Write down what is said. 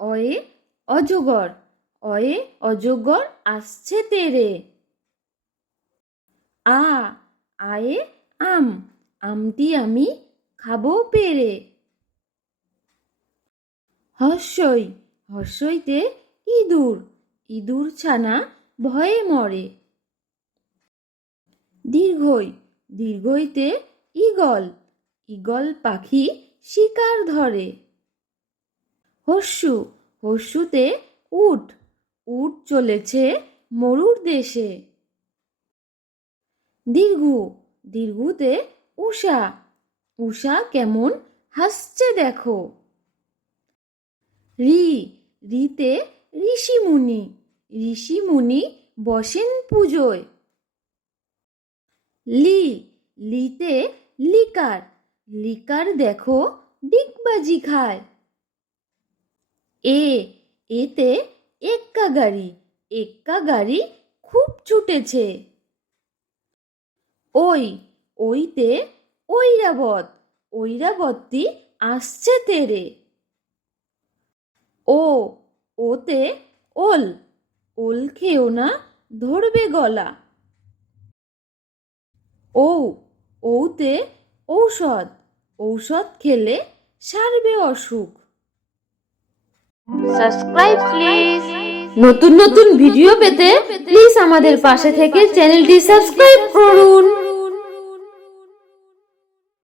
অয়ে অজগর অয়ে অজগর আসছে তেরে। আ, আয়ে আম, আমটি আমি খাব পেরে। হর্ষই, হর্ষইতে ইঁদুর ইঁদুর ছানা ভয়ে মরে। দীর্ঘই, দীর্ঘইতে ঈগল ঈগল পাখি শিকার ধরে। হর্ষু হর্ষুতে উট উট চলেছে মরুর দেশে। দীর্ঘু, দীর্ঘুতে উষা উষা কেমন হাসছে দেখো। রি, রিতে ঋষিমুনি ঋষিমুনি বসেন পুজোয়। লি, লিতে লিকার লিকার দেখো ডিগবাজি খায়। এ, এতে এক্কা গাড়ি এক্কা গাড়ি খুব ছুটেছে। ওই, ওইতে ঐরাবত ঐরাবতী আসছে তেরে। ও, ওতে ওল ওল খেও না ধরবে গলা। ও ওতে ঔষধ ঔষধ খেলে সারবে অসুখ। সাবস্ক্রাইব প্লিজ নতুন নতুন ভিডিও পেতে প্লিজ আমাদের পাশে থেকে চ্যানেলটি সাবস্ক্রাইব করুন।